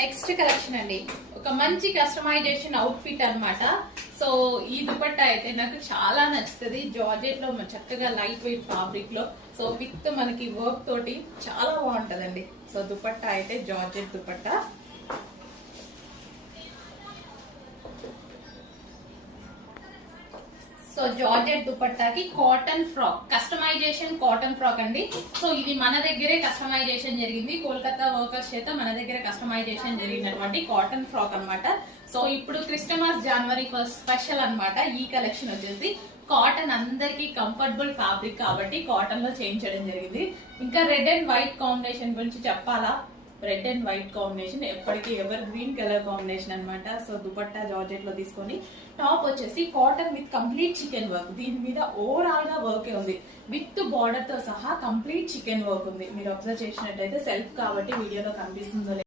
Next collection అండి, ఒక మంచి కస్టమైజేషన్ అవుట్ ఫిట్ అనమాట. సో ఈ దుపట్టా అయితే నాకు చాలా నచ్చుతుంది. జార్జెట్ లో చక్కగా లైట్ వెయిట్ ఫ్యాబ్రిక్ లో, సో విత్ మనకి వర్క్ తోటి చాలా బాగుంటదండి. సో దుపట్టా అయితే జార్జెట్ దుపట్టా. సో జార్జెట్ దుపట్టాకి cotton frock, customization cotton frock అండి. సో ఇది మన దగ్గరే కస్టమైజేషన్ జరిగింది, కోల్కతా వర్కర్స్ చేత మన దగ్గర కస్టమైజేషన్ జరిగినటువంటి కాటన్ ఫ్రాక్ అన్నమాట. సో ఇప్పుడు క్రిస్టమస్ జనవరి ఫస్ట్ స్పెషల్ అన్నమాట. ఈ కలెక్షన్ వచ్చేసి కాటన్, అందరికి కంఫర్టబుల్ ఫ్యాబ్రిక్ కాబట్టి కాటన్ లో చేయించడం జరిగింది. ఇంకా రెడ్ అండ్ వైట్ కాంబినేషన్ గురించి చెప్పాలా? రెడ్ అండ్ వైట్ కాంబినేషన్ ఎప్పటికీ ఎవర్ గ్రీన్ కలర్ కాంబినేషన్ అన్నమాట. సో దుపట్టా జార్జెట్ లో తీసుకొని, టాప్ వచ్చేసి cotton with complete chicken work. దీని మీద ఓవరాల్ గా వర్క్ ఉంది, విత్ బార్డర్ తో సహా కంప్లీట్ చికెన్ వర్క్ ఉంది. మీరు అబ్జర్వ్ చేసినట్టయితే సెల్ఫ్ కాబట్టి వీడియోలో కనిపిస్తుందో